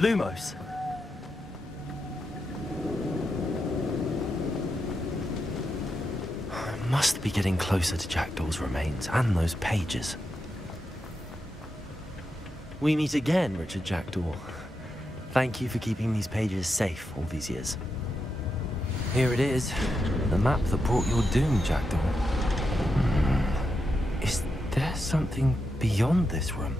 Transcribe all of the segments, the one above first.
Lumos. I must be getting closer to Jackdaw's remains and those pages. We meet again, Richard Jackdaw. Thank you for keeping these pages safe all these years. Here it is, the map that brought your doom, Jackdaw. Is there something beyond this room?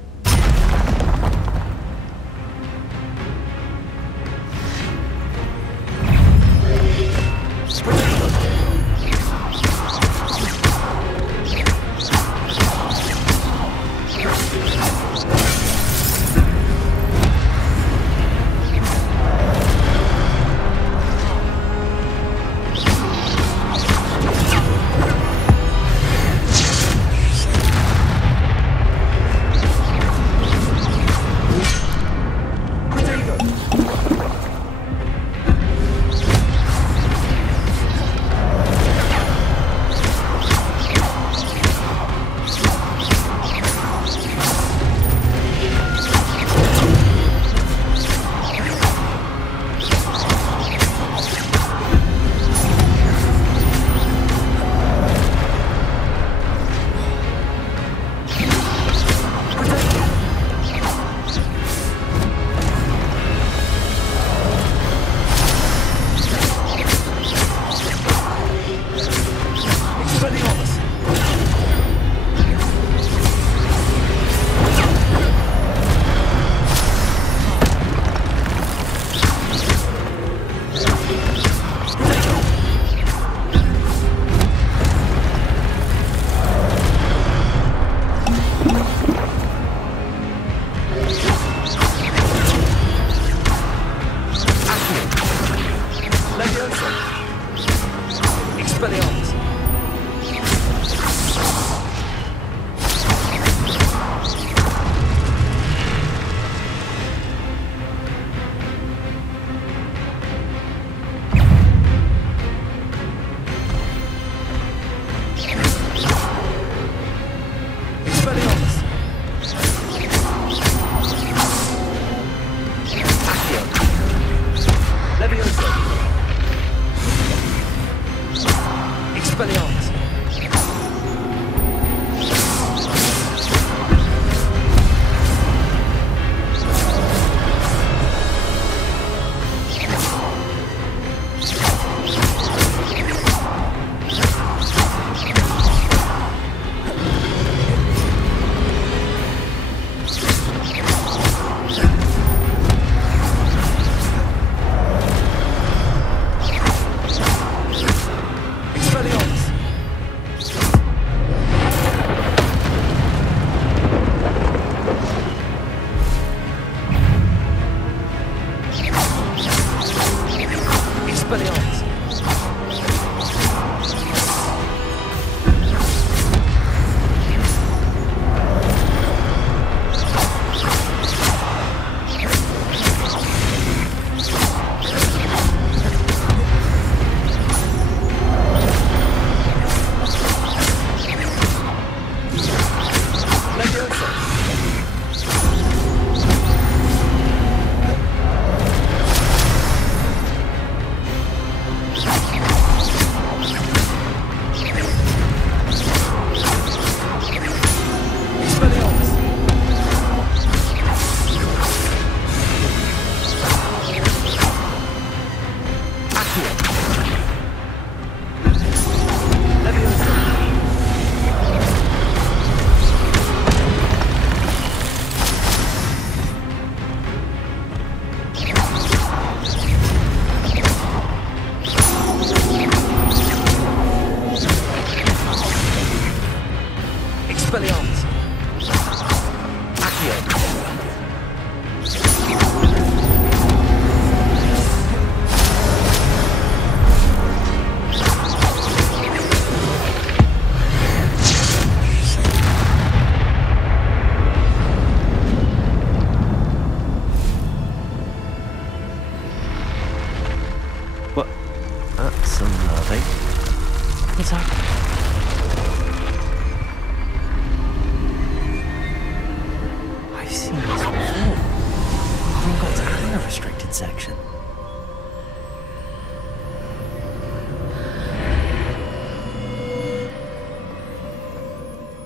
What's happening?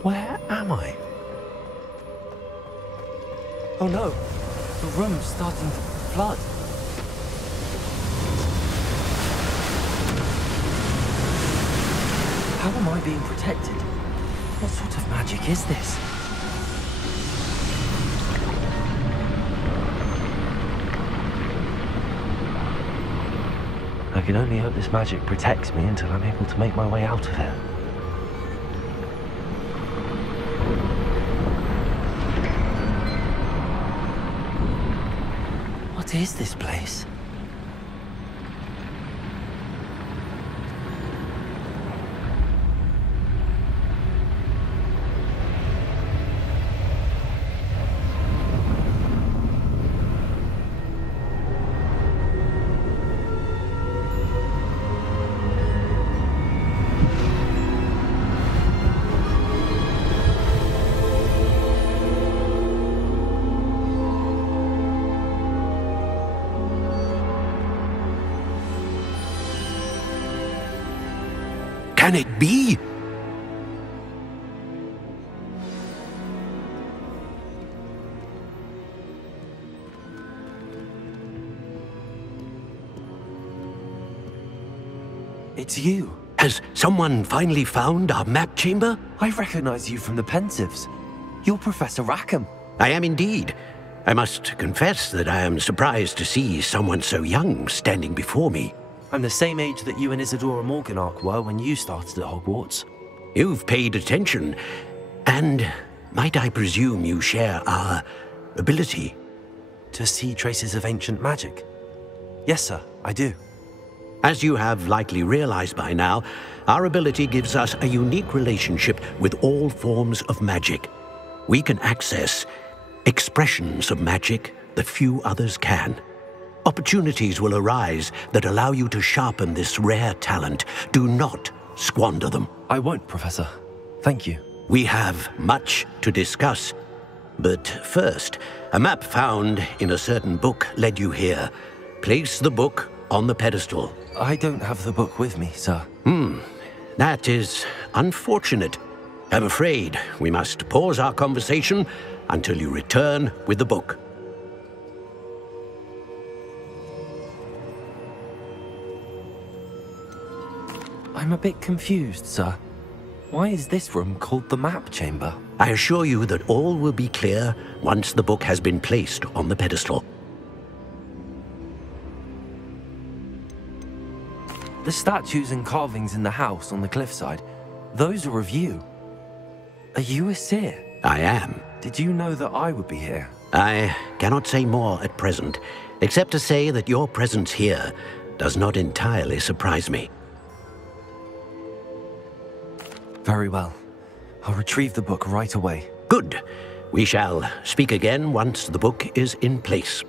Where am I? Oh no, the room's starting to flood. How am I being protected? What sort of magic is this? I can only hope this magic protects me until I'm able to make my way out of here. What is this place? Can it be? It's you. Has someone finally found our map chamber? I recognize you from the Pensives. You're Professor Rackham. I am indeed. I must confess that I am surprised to see someone so young standing before me. I'm the same age that you and Isadora Morganach were when you started at Hogwarts. You've paid attention, and might I presume you share our ability? To see traces of ancient magic? Yes, sir, I do. As you have likely realized by now, our ability gives us a unique relationship with all forms of magic. We can access expressions of magic that few others can. Opportunities will arise that allow you to sharpen this rare talent. Do not squander them. I won't, Professor. Thank you. We have much to discuss. But first, a map found in a certain book led you here. Place the book on the pedestal. I don't have the book with me, sir. That is unfortunate. I'm afraid we must pause our conversation until you return with the book. I'm a bit confused, sir. Why is this room called the map chamber? I assure you that all will be clear once the book has been placed on the pedestal. The statues and carvings in the house on the cliffside, those are of you. Are you a seer? I am. Did you know that I would be here? I cannot say more at present, except to say that your presence here does not entirely surprise me. Very well. I'll retrieve the book right away. Good. We shall speak again once the book is in place.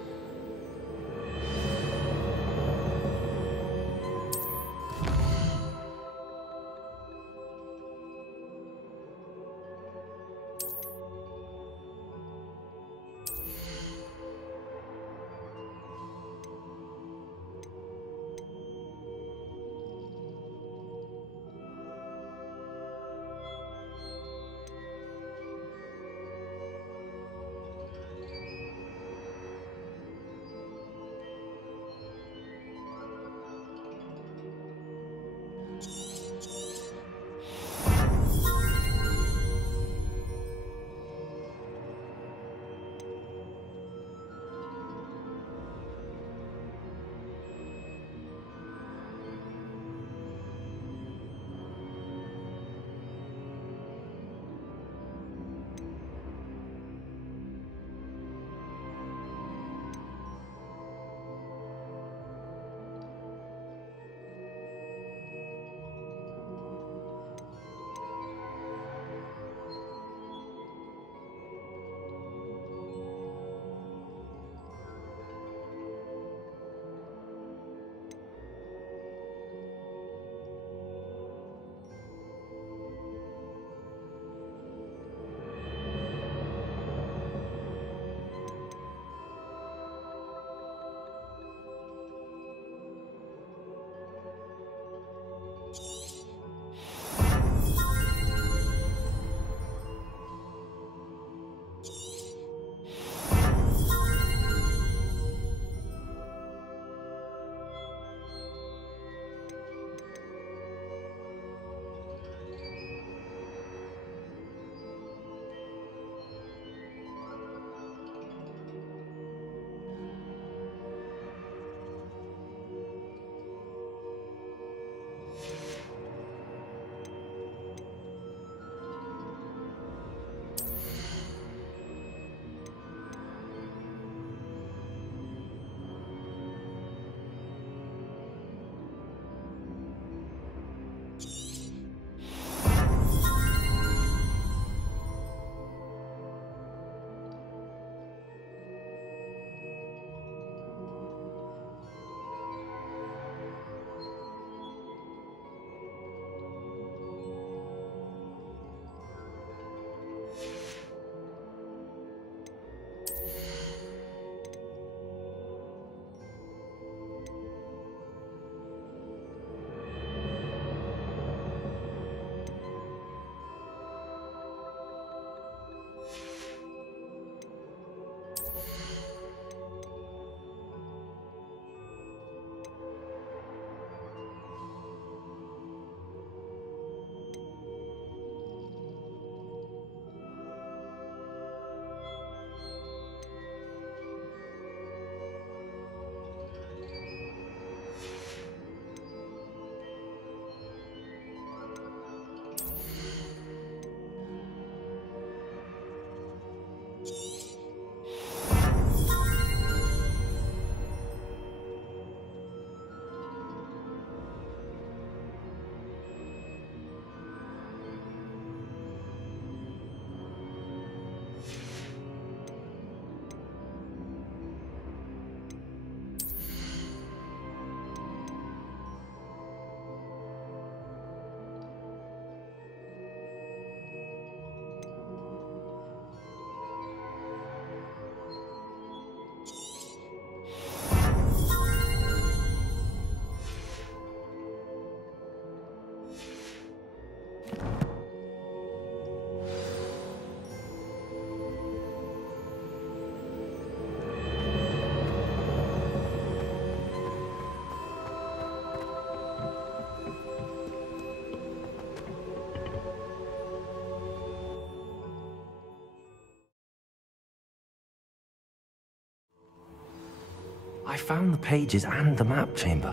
I found the pages and the map chamber.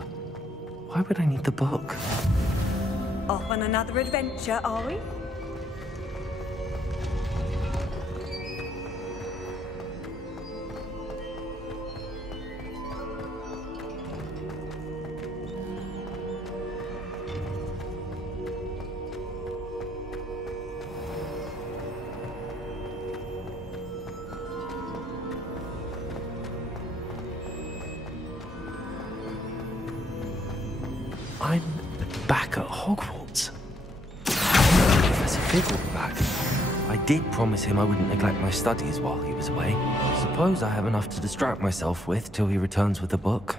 Why would I need the book? Off on another adventure, are we? I'm back at Hogwarts. Professor Fig will be back. I did promise him I wouldn't neglect my studies while he was away. Suppose I have enough to distract myself with till he returns with the book.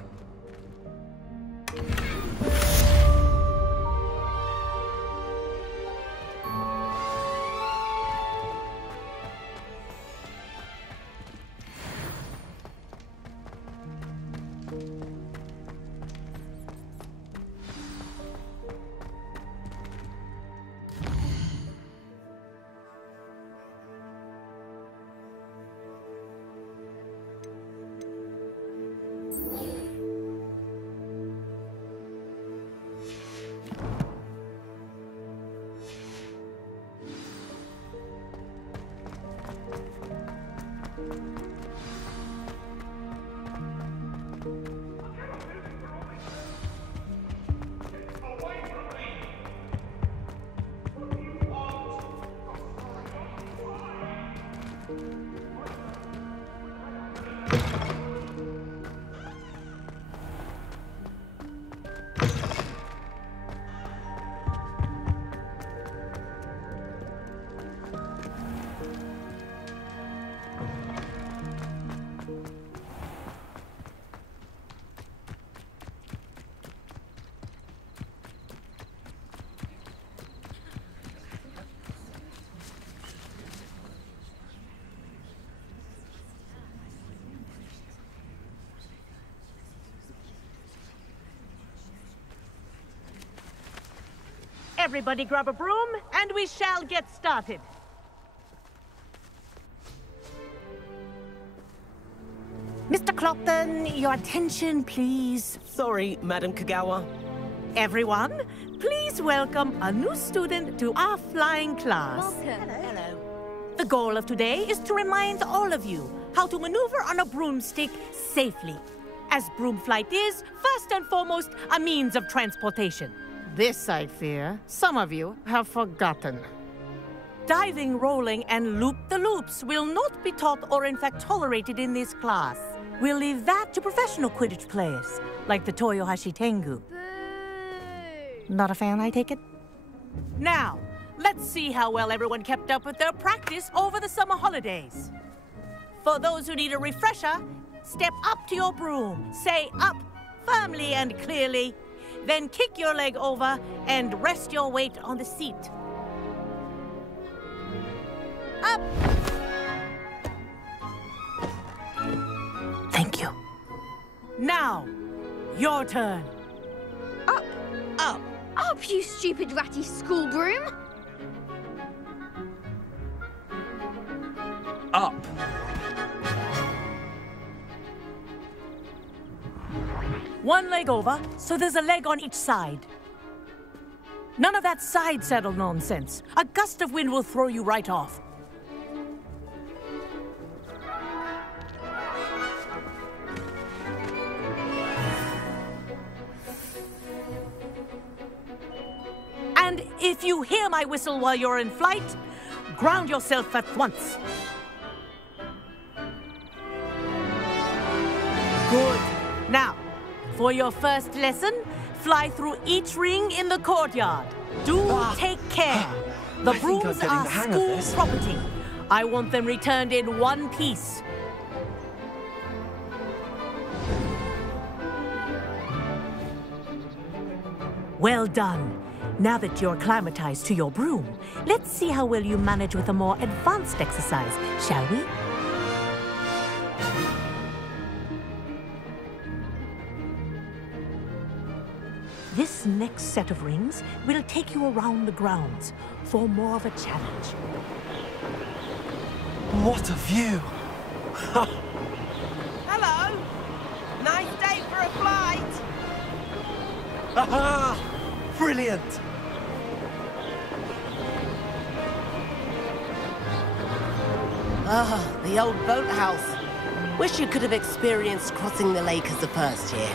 Everybody grab a broom, and we shall get started. Mr. Clopton, your attention, please. Sorry, Madam Kagawa. Everyone, please welcome a new student to our flying class. Welcome. Hello. The goal of today is to remind all of you how to maneuver on a broomstick safely, as broom flight is, first and foremost, a means of transportation. This, I fear, some of you have forgotten. Diving, rolling, and loop-the-loops will not be taught or in fact tolerated in this class. We'll leave that to professional Quidditch players, like the Toyohashi Tengu. Boo! Not a fan, I take it? Now, let's see how well everyone kept up with their practice over the summer holidays. For those who need a refresher, step up to your broom, say up firmly and clearly, then kick your leg over and rest your weight on the seat. Up! Thank you. Now, your turn. Up! Up! Up, you stupid ratty school broom! Up! One leg over, so there's a leg on each side. None of that side saddle nonsense. A gust of wind will throw you right off. And if you hear my whistle while you're in flight, ground yourself at once. Good. Now, for your first lesson, fly through each ring in the courtyard. Do take care. The I think I'm brooms getting are the hang of school this. property. I want them returned in one piece. Well done. Now that you're acclimatized to your broom, let's see how well you manage with a more advanced exercise, shall we? This next set of rings will take you around the grounds for more of a challenge. What a view! Hello! Nice Aha! Brilliant! Ah, the old boathouse. Wish you could have experienced crossing the lake as a first year.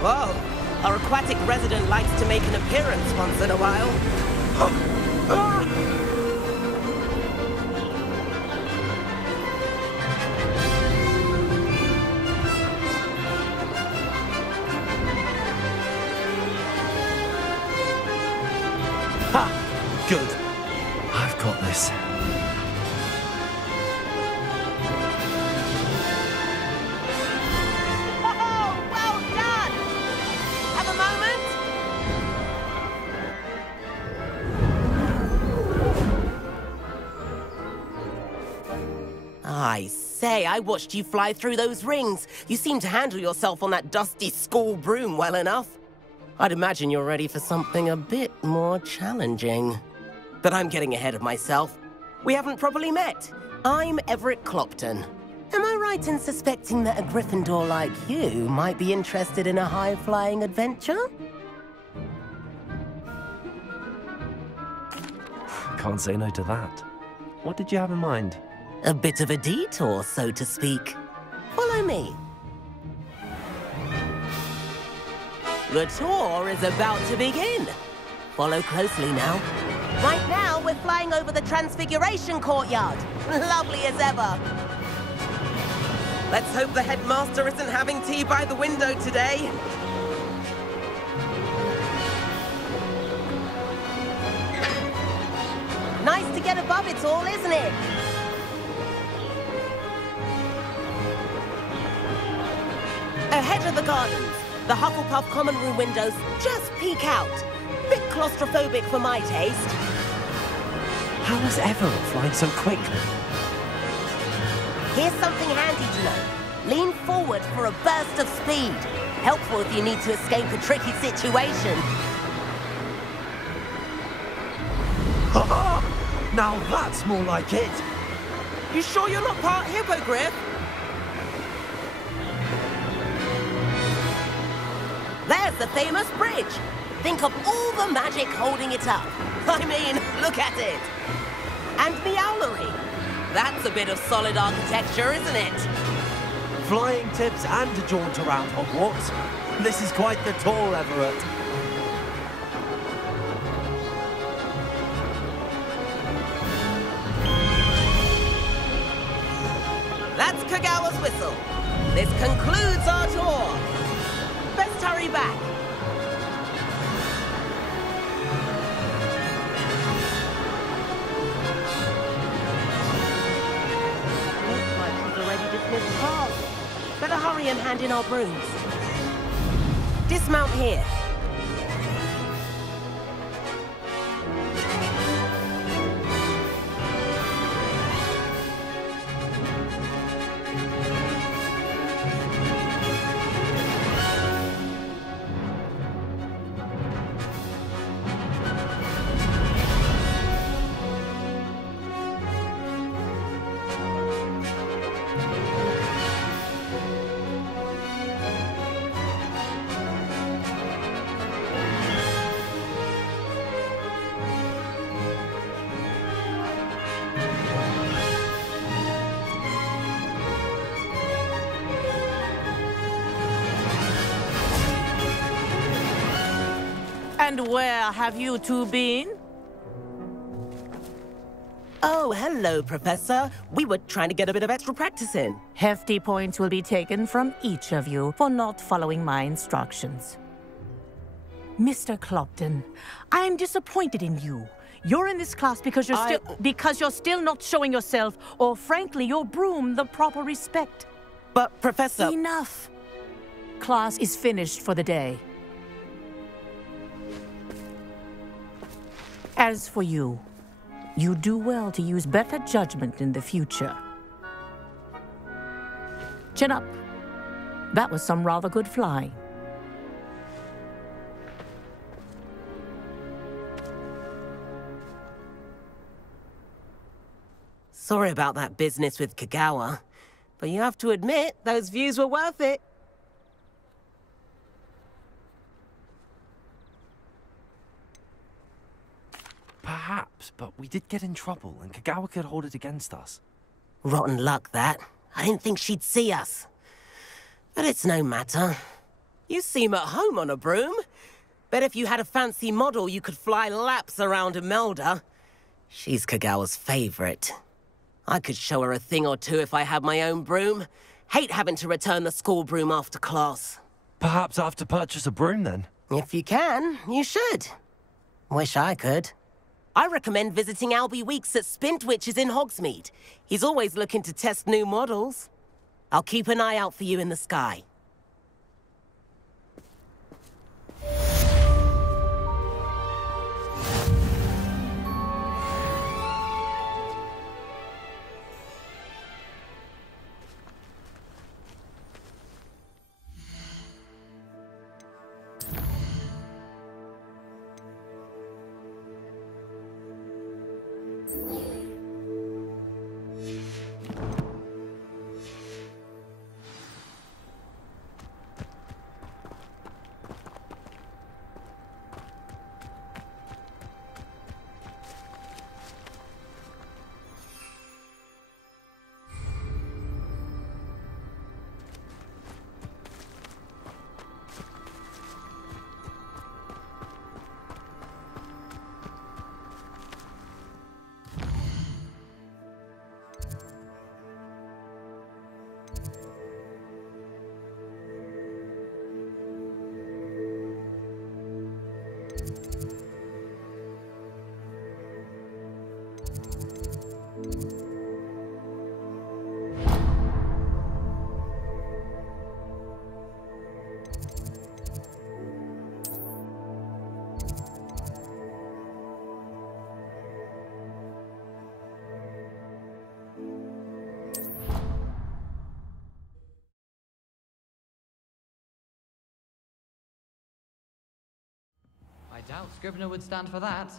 Whoa, our aquatic resident likes to make an appearance once in a while. Ha! Good. I've got this. Oh, well done! Have a moment? I say, I watched you fly through those rings. You seem to handle yourself on that dusty school broom well enough. I'd imagine you're ready for something a bit more challenging. But I'm getting ahead of myself. We haven't properly met. I'm Everett Clopton. Am I right in suspecting that a Gryffindor like you might be interested in a high-flying adventure? Can't say no to that. What did you have in mind? A bit of a detour, so to speak. Follow me. The tour is about to begin. Follow closely now. Right now, we're flying over the Transfiguration Courtyard. Lovely as ever. Let's hope the headmaster isn't having tea by the window today. Nice to get above it all, isn't it? Ahead of the gardens, the Hufflepuff common room windows just peek out. Bit claustrophobic for my taste. How was Everett flying so quickly? Here's something handy to know. Lean forward for a burst of speed. Helpful if you need to escape a tricky situation. Ha! Now that's more like it! You sure you're not part hippogriff? There's the famous bridge. Think of all the magic holding it up. I mean, look at it. And the owlery. That's a bit of solid architecture, isn't it? Flying tips and a jaunt around Hogwarts. This is quite the tour, Everett. That's Kagawa's whistle. This concludes our tour. Best hurry back. Looks like she's already dismissed cars. Better hurry and hand in our brooms. Dismount here. And where have you two been? Oh, hello, Professor. We were trying to get a bit of extra practice in. Hefty points will be taken from each of you for not following my instructions. Mr. Clopton, I'm disappointed in you. You're in this class because you're still not showing yourself, or frankly, your broom, the proper respect. But, Professor... Enough. Class is finished for the day. As for you, you do well to use better judgment in the future. Chin up. That was some rather good flying. Sorry about that business with Kagawa, but you have to admit, those views were worth it. Perhaps, but we did get in trouble, and Kagawa could hold it against us. Rotten luck, that. I didn't think she'd see us. But it's no matter. You seem at home on a broom. Bet if you had a fancy model, you could fly laps around Imelda. She's Kagawa's favorite. I could show her a thing or two if I had my own broom. Hate having to return the school broom after class. Perhaps I have to purchase a broom, then? If you can, you should. Wish I could. I recommend visiting Albie Weeks at Spintwitches in Hogsmeade. He's always looking to test new models. I'll keep an eye out for you in the sky. I doubt Scrivener would stand for that.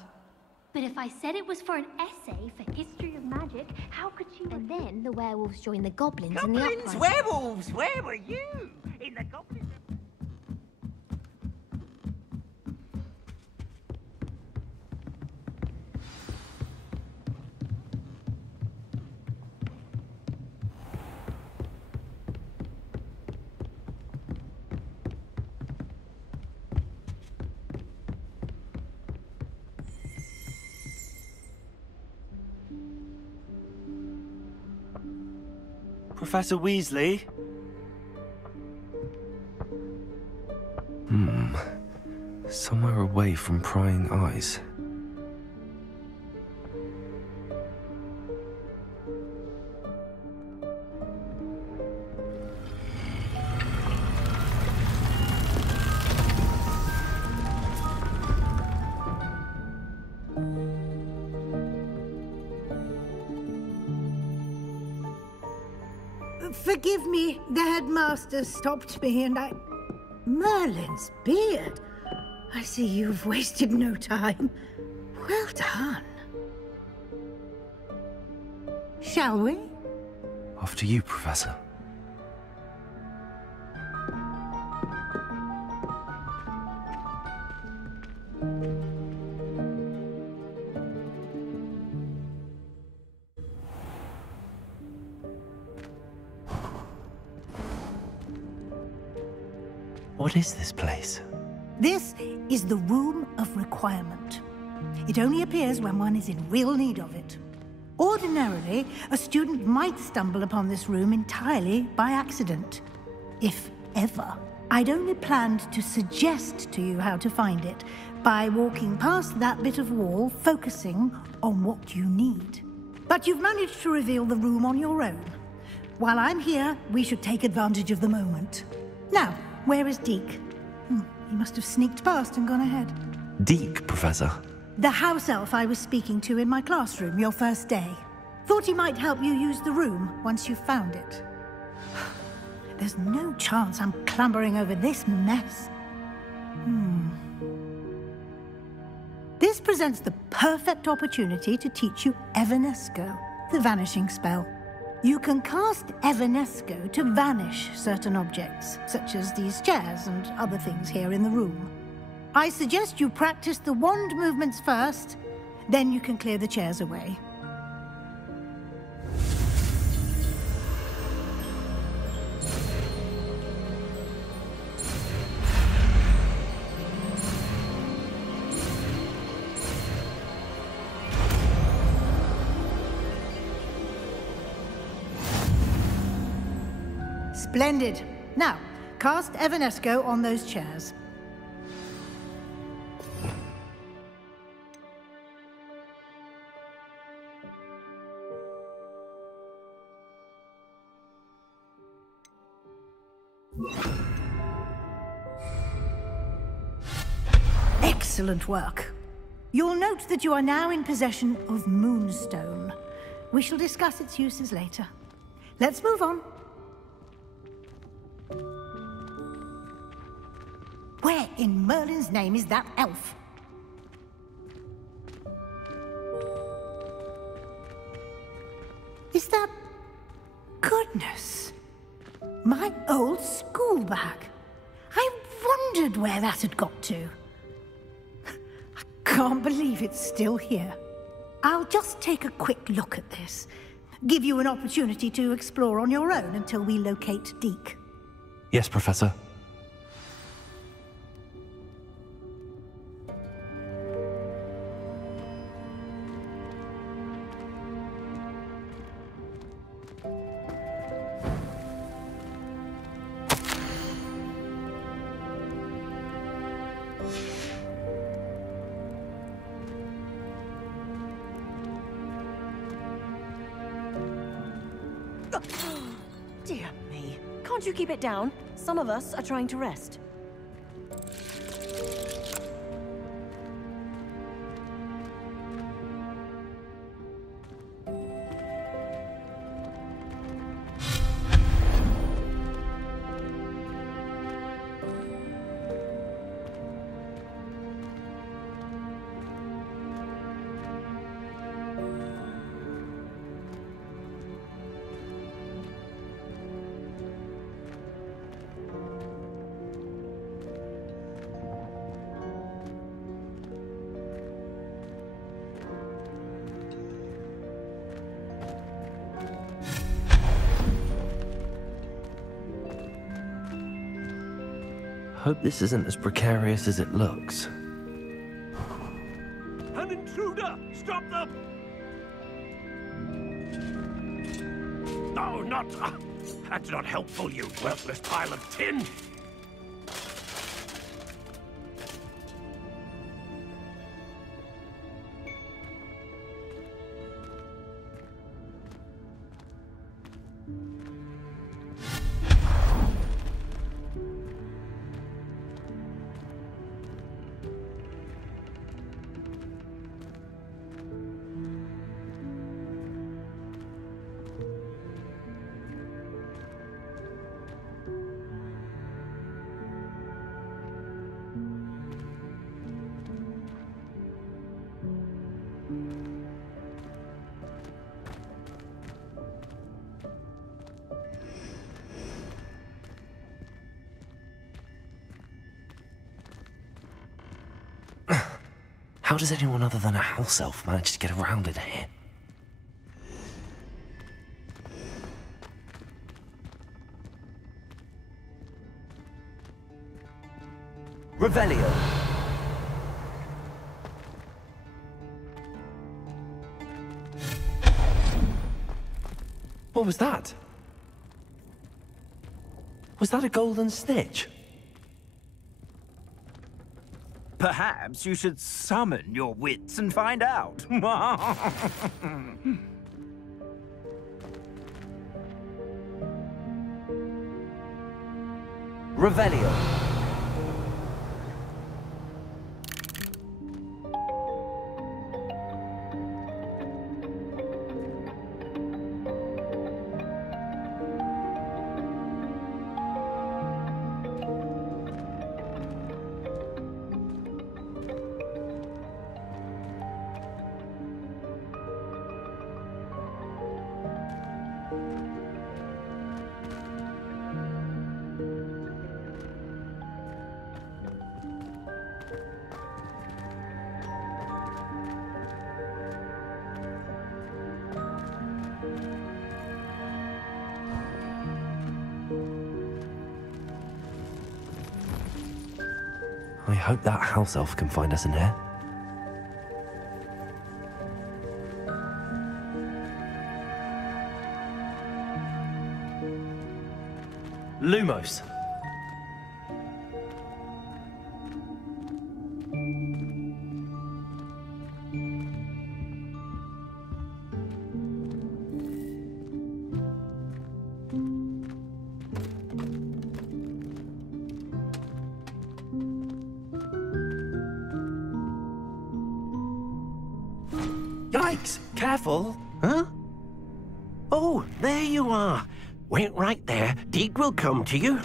But if I said it was for an essay for history of magic, how could she... And then the werewolves joined the goblins in the uprising. Goblins? Werewolves? Where were you? In the goblins... Professor Weasley? Somewhere away from prying eyes. Forgive me, the headmaster stopped me and I... Merlin's beard. I see you've wasted no time. Well done. Shall we? After you, Professor. What is this place? This is the Room of Requirement. It only appears when one is in real need of it. Ordinarily, a student might stumble upon this room entirely by accident. If ever. I'd only planned to suggest to you how to find it by walking past that bit of wall, focusing on what you need. But you've managed to reveal the room on your own. While I'm here, we should take advantage of the moment. Now, where is Deke? He must have sneaked past and gone ahead. Deke, Professor? The house elf I was speaking to in my classroom your first day. Thought he might help you use the room once you found it. There's no chance I'm clambering over this mess. This presents the perfect opportunity to teach you Evanesco. the vanishing spell. You can cast Evanesco to vanish certain objects, such as these chairs and other things here in the room. I suggest you practice the wand movements first, then you can clear the chairs away. Splendid. Now, cast Evanesco on those chairs. Excellent work. You'll note that you are now in possession of Moonstone. We shall discuss its uses later. Let's move on. Where in Merlin's name is that elf? Is that... Goodness! My old school bag. I wondered where that had got to. I can't believe it's still here. I'll just take a quick look at this. Give you an opportunity to explore on your own until we locate Deke. Yes, Professor. Dear me. Can't you keep it down? Some of us are trying to rest. Hope this isn't as precarious as it looks. An intruder! Stop them! No, not... that's not helpful, you worthless pile of tin! How does anyone other than a house elf manage to get around in here? Revelio. What was that? Was that a golden snitch? Perhaps you should summon your wits and find out. Revelio. I hope that house elf can find us in here. Lumos. Yikes! Careful! Huh? Oh, there you are. Wait right there. Deke will come to you.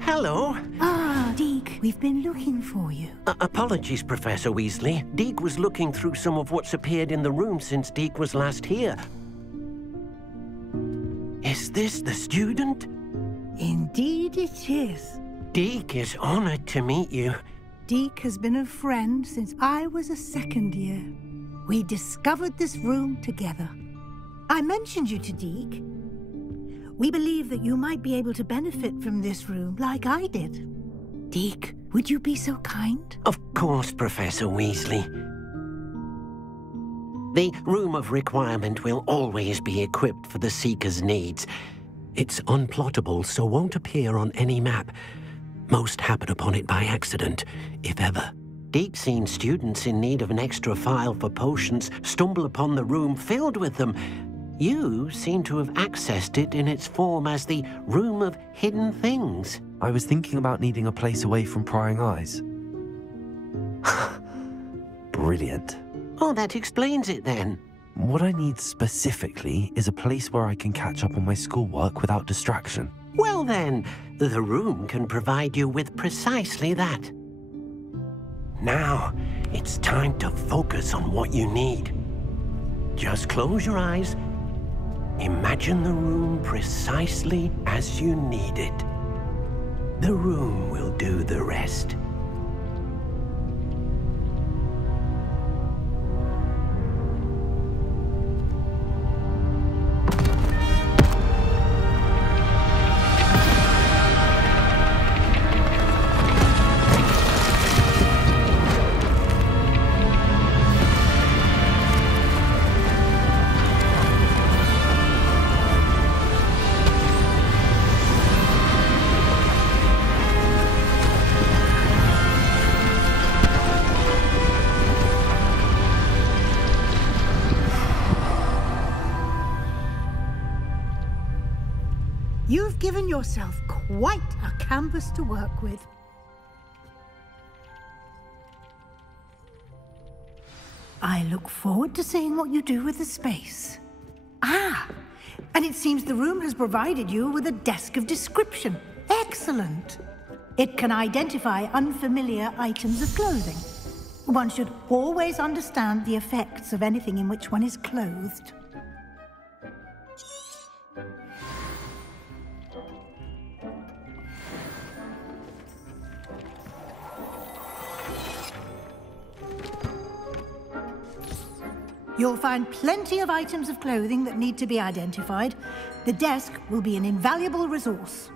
Hello. Ah, Deke, we've been looking for you. Apologies, Professor Weasley. Deke was looking through some of what's appeared in the room since Deke was last here. Is this the student? Indeed it is. Deke is honored to meet you. Deke has been a friend since I was a second year. We discovered this room together. I mentioned you to Deke. We believe that you might be able to benefit from this room like I did. Deke, would you be so kind? Of course, Professor Weasley. The Room of Requirement will always be equipped for the Seeker's needs. It's unplottable, so won't appear on any map. Most happen upon it by accident, if ever. Deke's seen students in need of an extra file for potions stumble upon the room filled with them. You seem to have accessed it in its form as the Room of Hidden Things. I was thinking about needing a place away from prying eyes. Brilliant. Oh, that explains it then. What I need specifically is a place where I can catch up on my schoolwork without distraction. Well then, the room can provide you with precisely that. Now, it's time to focus on what you need. Just close your eyes. Imagine the room precisely as you need it. The room will do the rest. You've given yourself quite a canvas to work with. I look forward to seeing what you do with the space. Ah, and it seems the room has provided you with a desk of description. Excellent. It can identify unfamiliar items of clothing. One should always understand the effects of anything in which one is clothed. You'll find plenty of items of clothing that need to be identified. The desk will be an invaluable resource.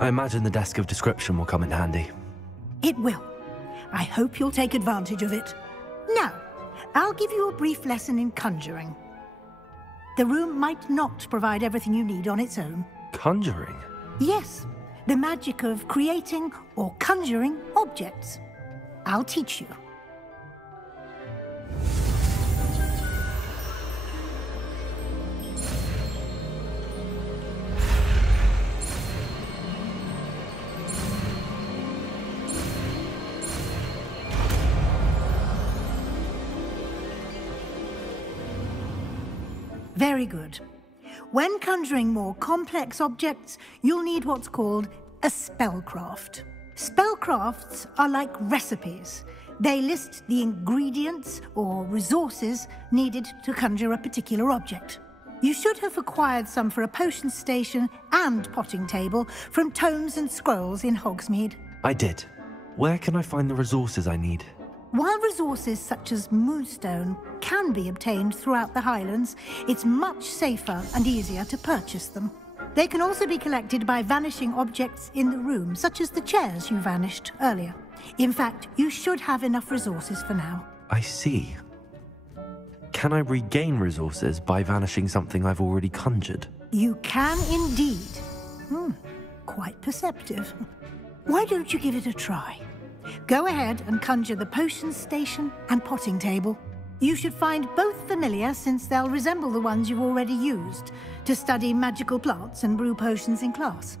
I imagine the desk of description will come in handy. It will. I hope you'll take advantage of it. Now, I'll give you a brief lesson in conjuring. The room might not provide everything you need on its own. Conjuring? Yes, the magic of creating or conjuring objects. I'll teach you. Very good. When conjuring more complex objects, you'll need what's called a spellcraft. Spellcrafts are like recipes. They list the ingredients or resources needed to conjure a particular object. You should have acquired some for a potion station and potting table from tomes and scrolls in Hogsmeade. I did. Where can I find the resources I need? While resources such as moonstone can be obtained throughout the Highlands, it's much safer and easier to purchase them. They can also be collected by vanishing objects in the room, such as the chairs you vanished earlier. In fact, you should have enough resources for now. I see. Can I regain resources by vanishing something I've already conjured? You can indeed. Quite perceptive. Why don't you give it a try? Go ahead and conjure the potion station and potting table. You should find both familiar, since they'll resemble the ones you've already used to study magical plants and brew potions in class.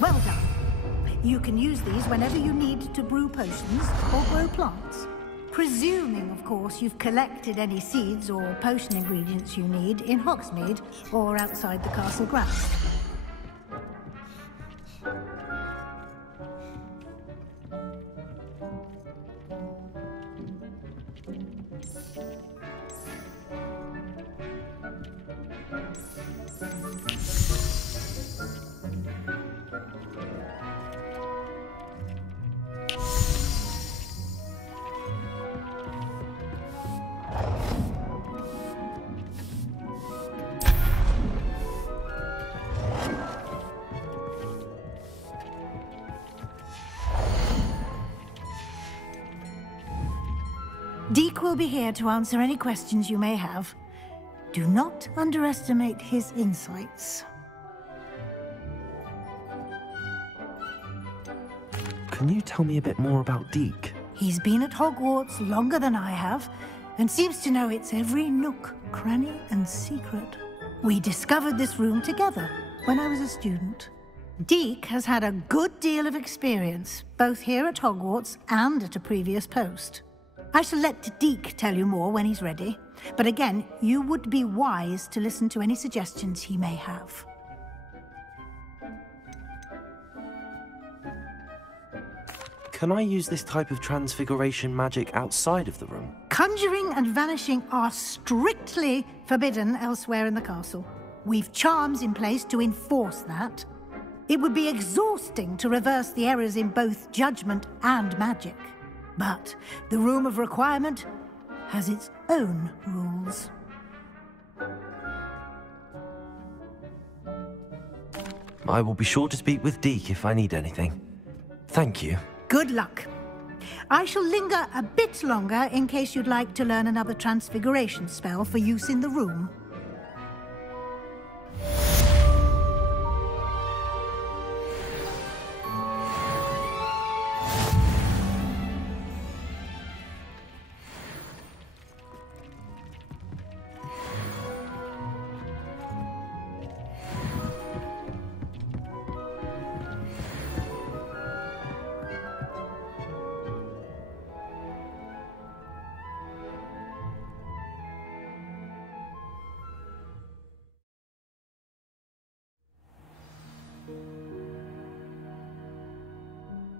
Well done. You can use these whenever you need to brew potions or grow plants. Presuming, of course, you've collected any seeds or potion ingredients you need in Hogsmeade or outside the castle grounds. Deek will be here to answer any questions you may have. Do not underestimate his insights. Can you tell me a bit more about Deek? He's been at Hogwarts longer than I have, and seems to know its every nook, cranny, and secret. We discovered this room together when I was a student. Deek has had a good deal of experience, both here at Hogwarts and at a previous post. I shall let Deek tell you more when he's ready, But again, you would be wise to listen to any suggestions he may have. Can I use this type of transfiguration magic outside of the room? Conjuring and vanishing are strictly forbidden elsewhere in the castle. We've charms in place to enforce that. It would be exhausting to reverse the errors in both judgment and magic. But the Room of Requirement has its own rules. I will be sure to speak with Deke if I need anything. Thank you. Good luck. I shall linger a bit longer in case you'd like to learn another transfiguration spell for use in the room.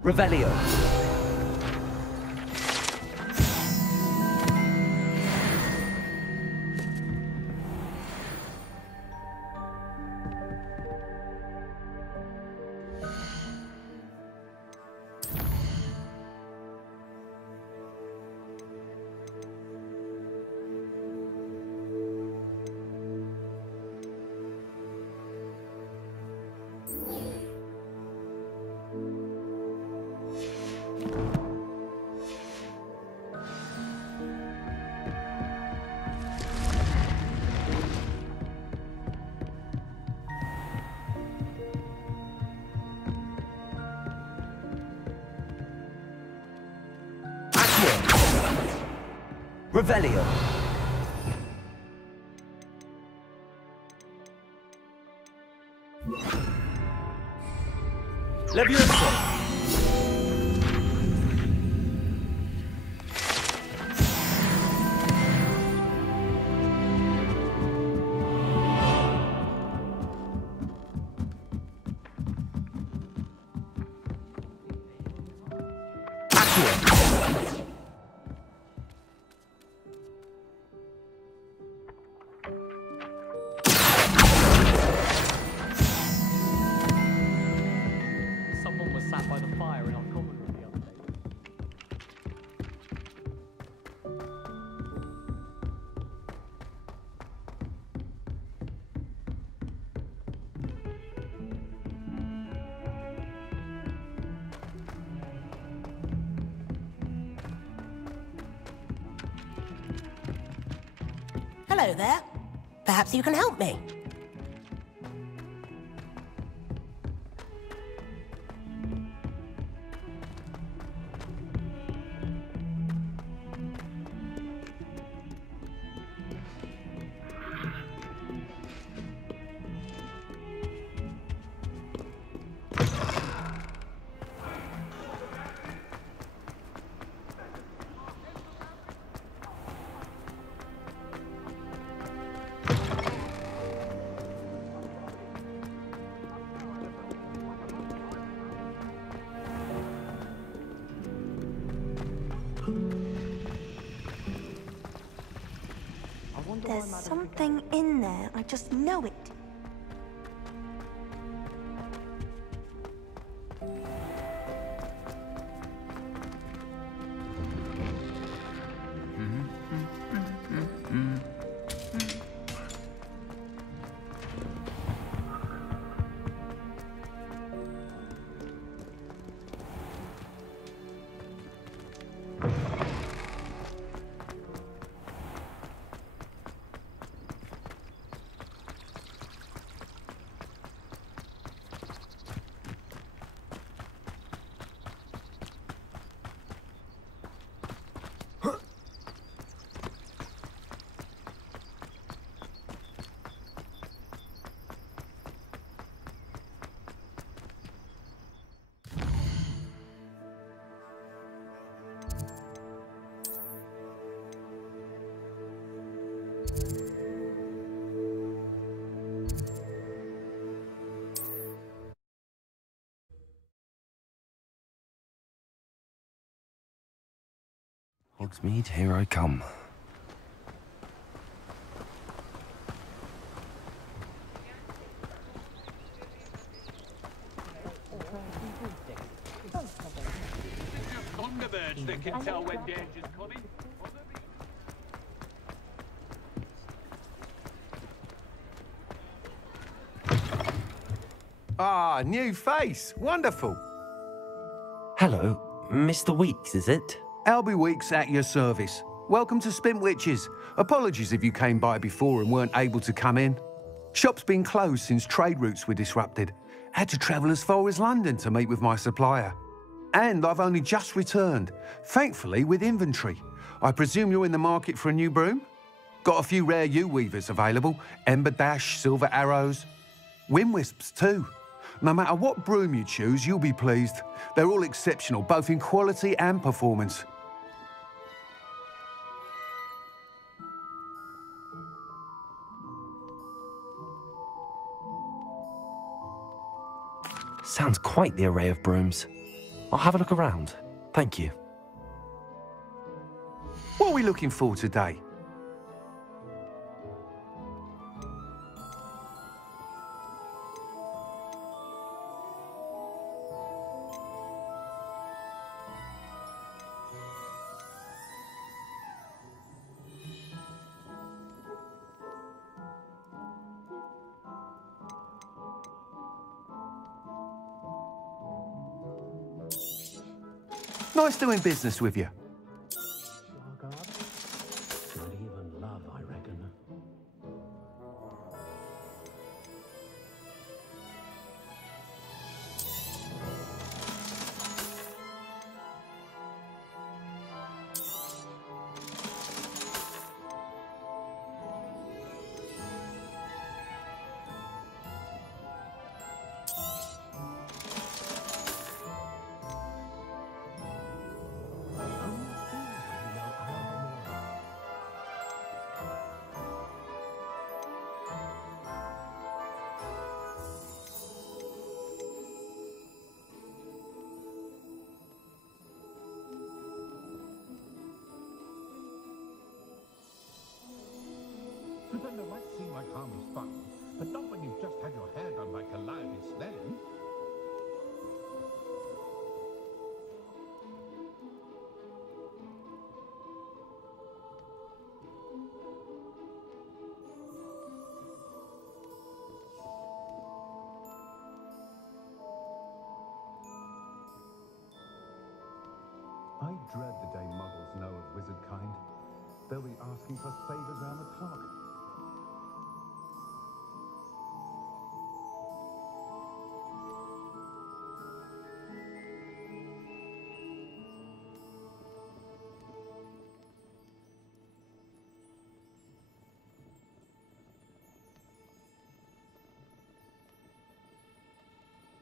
Revelio. Revelio. Leviosa. Hello there. Perhaps you can help me. There's something in there. I just know it. Hogsmeade, here I come. Thunderbirds that can tell when danger's coming. Ah, new face. Wonderful. Hello, Mr. Weeks, is it? Albie Weeks at your service. Welcome to Spintwitches. Apologies if you came by before and weren't able to come in. Shop's been closed since trade routes were disrupted. Had to travel as far as London to meet with my supplier. And I've only just returned, thankfully with inventory. I presume you're in the market for a new broom? Got a few rare yew-weavers available. Ember Dash, Silver Arrows. Wind-wisps too. No matter what broom you choose, you'll be pleased. They're all exceptional, both in quality and performance. Sounds quite the array of brooms. I'll have a look around. Thank you. What are we looking for today? Nice doing business with you. Not even love, I reckon. Pretender might seem like harmless fun, but not when you've just had your hair done by Calliope Snelling. I dread the day muggles know of wizard kind. They'll be asking for favors round the clock.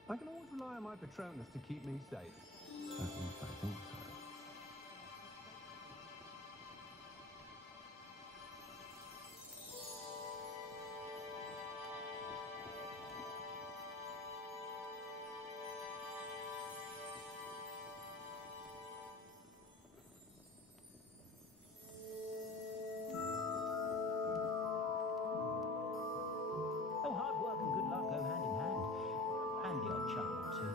I can always rely on my Patronus to keep me safe. At least I think so. Oh, hard work and good luck go hand in hand. And the odd charm or two.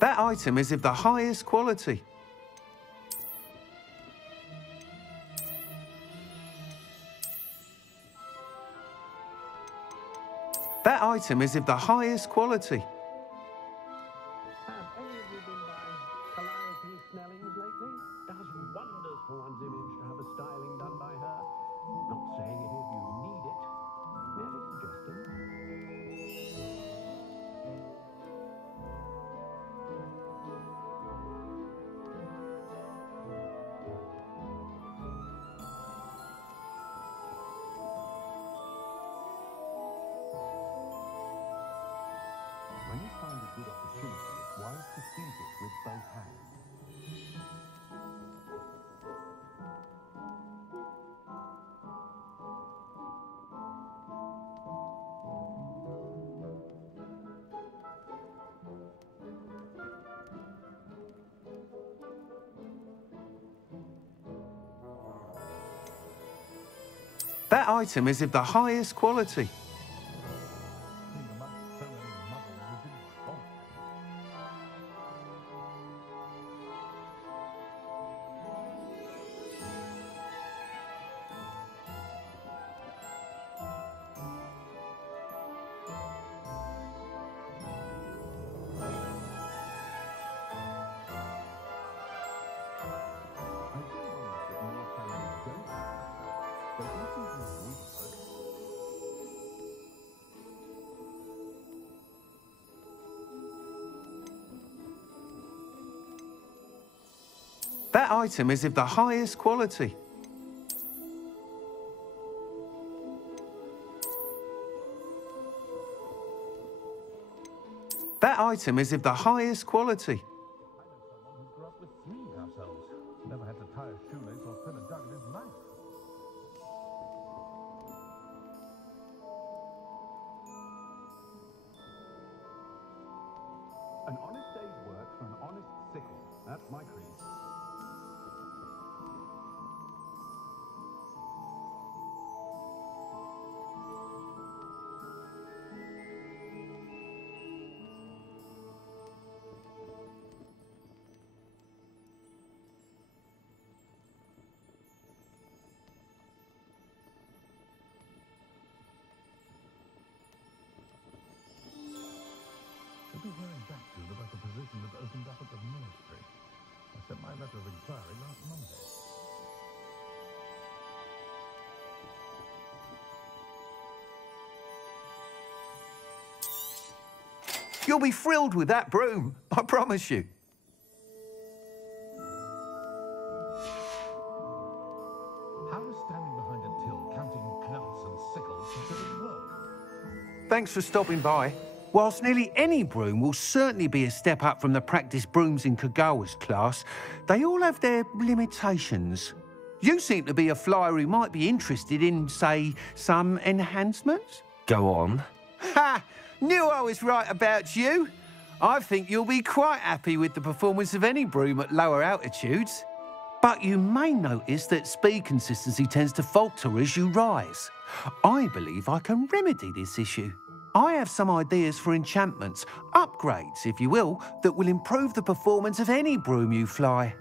That item is of the highest quality. That item is of the highest quality. Have any of you been by Calliope Snelling's lately? Does wonders for one's image to have a styling done by her. Not saying any of you need it, merely suggesting. When That item is of the highest quality. That item is of the highest quality. That item is of the highest quality. I know someone who grew up with 3 households. Never had to tie a shoelace or fill a jug in his life. An honest day's work for an honest sickle. That's my creed. Should be hearing back soon about the position that opened up at the ministry. I sent my letter of inquiry last Monday. You'll be thrilled with that broom, I promise you. How is standing behind a till, counting clouts and sickles, considered work? Thanks for stopping by. Whilst nearly any broom will certainly be a step up from the practice brooms in Kagawa's class, they all have their limitations. You seem to be a flyer who might be interested in, say, some enhancements? Go on. Ha! Knew I was right about you. I think you'll be quite happy with the performance of any broom at lower altitudes. But you may notice that speed consistency tends to falter as you rise. I believe I can remedy this issue. I have some ideas for enchantments, upgrades, if you will, that will improve the performance of any broom you fly.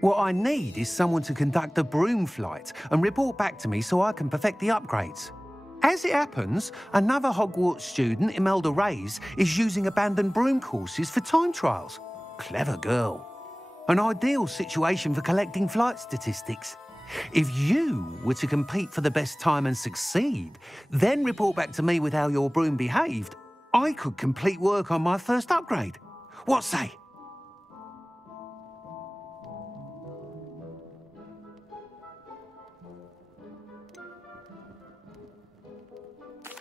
What I need is someone to conduct a broom flight and report back to me so I can perfect the upgrades. As it happens, another Hogwarts student, Imelda Reyes, is using abandoned broom courses for time trials. Clever girl. An ideal situation for collecting flight statistics. If you were to compete for the best time and succeed, then report back to me with how your broom behaved, I could complete work on my first upgrade. What say?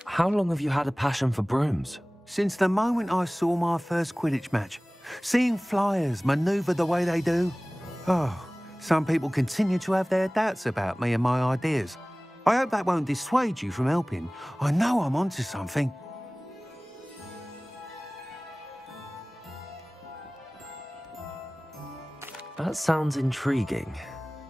How long have you had a passion for brooms? Since the moment I saw my first Quidditch match. Seeing flyers manoeuvre the way they do. Oh, some people continue to have their doubts about me and my ideas. I hope that won't dissuade you from helping. I know I'm onto something. That sounds intriguing.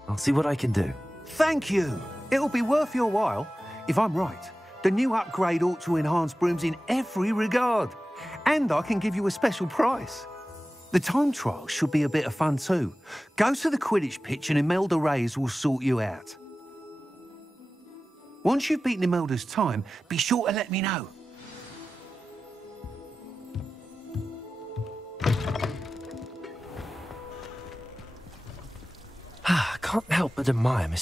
I'll see what I can do. Thank you. It'll be worth your while. If I'm right, the new upgrade ought to enhance brooms in every regard. And I can give you a special price. The time trial should be a bit of fun too. Go to the Quidditch pitch and Imelda Reyes will sort you out. Once you've beaten Imelda's time, be sure to let me know. I can't help but admire Mr.